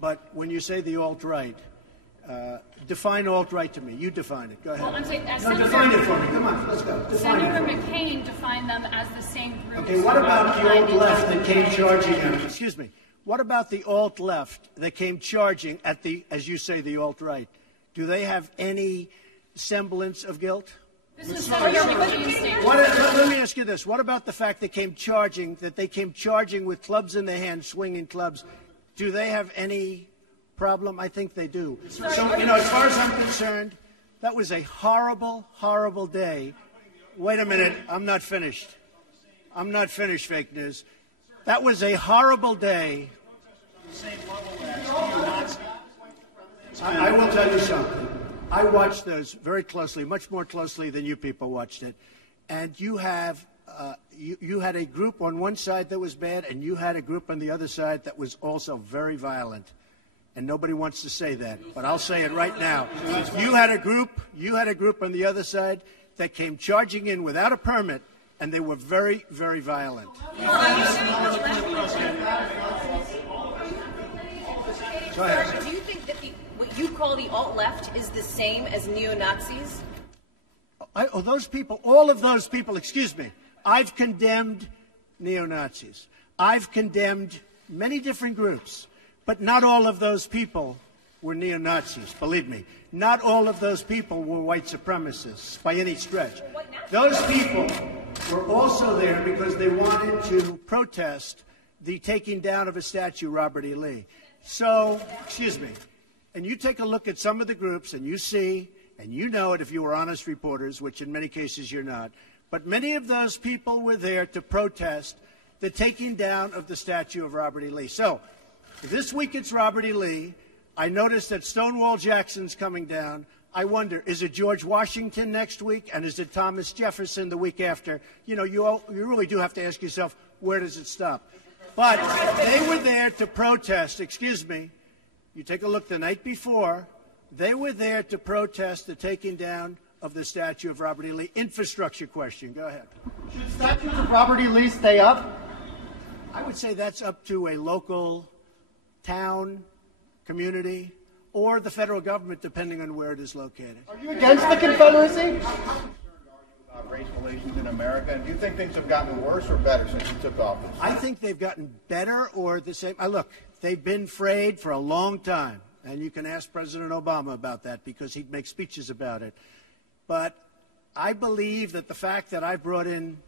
But when you say the alt-right, define alt-right to me. You define it. Go ahead. Well, I'm saying, define it for me. Come on, let's go. Define Senator it for me. McCain defined them as the same group. Okay, what about the alt-left that came charging at us? Excuse me. What about the alt-left that came charging at the, as you say, the alt-right? Do they have any semblance of guilt? This is Senator McCain's statement. Let me ask you this. What about the fact they came charging with clubs in their hands, swinging clubs? Do they have any problem? I think they do. So, as far as I'm concerned, that was a horrible, horrible day. Wait a minute. I'm not finished. I'm not finished, fake news. That was a horrible day. I will tell you something. I watched those very closely, much more closely than you people watched it. And you have you had a group on one side that was bad, and you had a group on the other side that was also very violent. And nobody wants to say that, but I'll say it right now. You had a group on the other side that came charging in without a permit, and they were very, very violent. Go ahead. Do you think that what you call the alt-left is the same as neo-Nazis? All of those people, excuse me, I've condemned neo-Nazis. I've condemned many different groups, but not all of those people were neo-Nazis, believe me. Not all of those people were white supremacists by any stretch. Those people were also there because they wanted to protest the taking down of a statue, Robert E. Lee. So, excuse me, and you take a look at some of the groups and you see, and you know it if you were honest reporters, which in many cases you're not, but many of those people were there to protest the taking down of the statue of Robert E. Lee. So, this week it's Robert E. Lee. I noticed that Stonewall Jackson's coming down. I wonder, is it George Washington next week, and is it Thomas Jefferson the week after? You know, you really do have to ask yourself, where does it stop? But they were there to protest, excuse me, you take a look the night before, they were there to protest the taking down of the statue of Robert E. Lee. Infrastructure question, go ahead. Should statues of Robert E. Lee stay up? I would say that's up to a local town, community, or the federal government, depending on where it is located. Are you against the Confederacy? Race relations in America, and do you think things have gotten worse or better since you took office? I think they've gotten better or the same. Look, they've been frayed for a long time, and you can ask President Obama about that because he'd make speeches about it. But I believe that the fact that I brought in,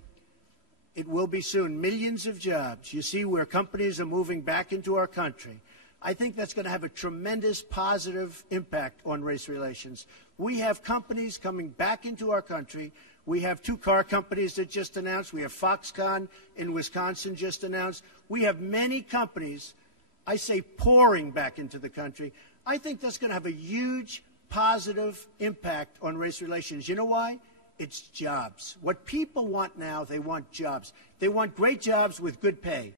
it will be soon, millions of jobs. You see where companies are moving back into our country. I think that's going to have a tremendous positive impact on race relations. We have companies coming back into our country. We have 2 car companies that just announced. We have Foxconn in Wisconsin just announced. We have many companies, I say, pouring back into the country. I think that's going to have a huge positive impact on race relations. You know why? It's jobs. What people want now, they want jobs. They want great jobs with good pay.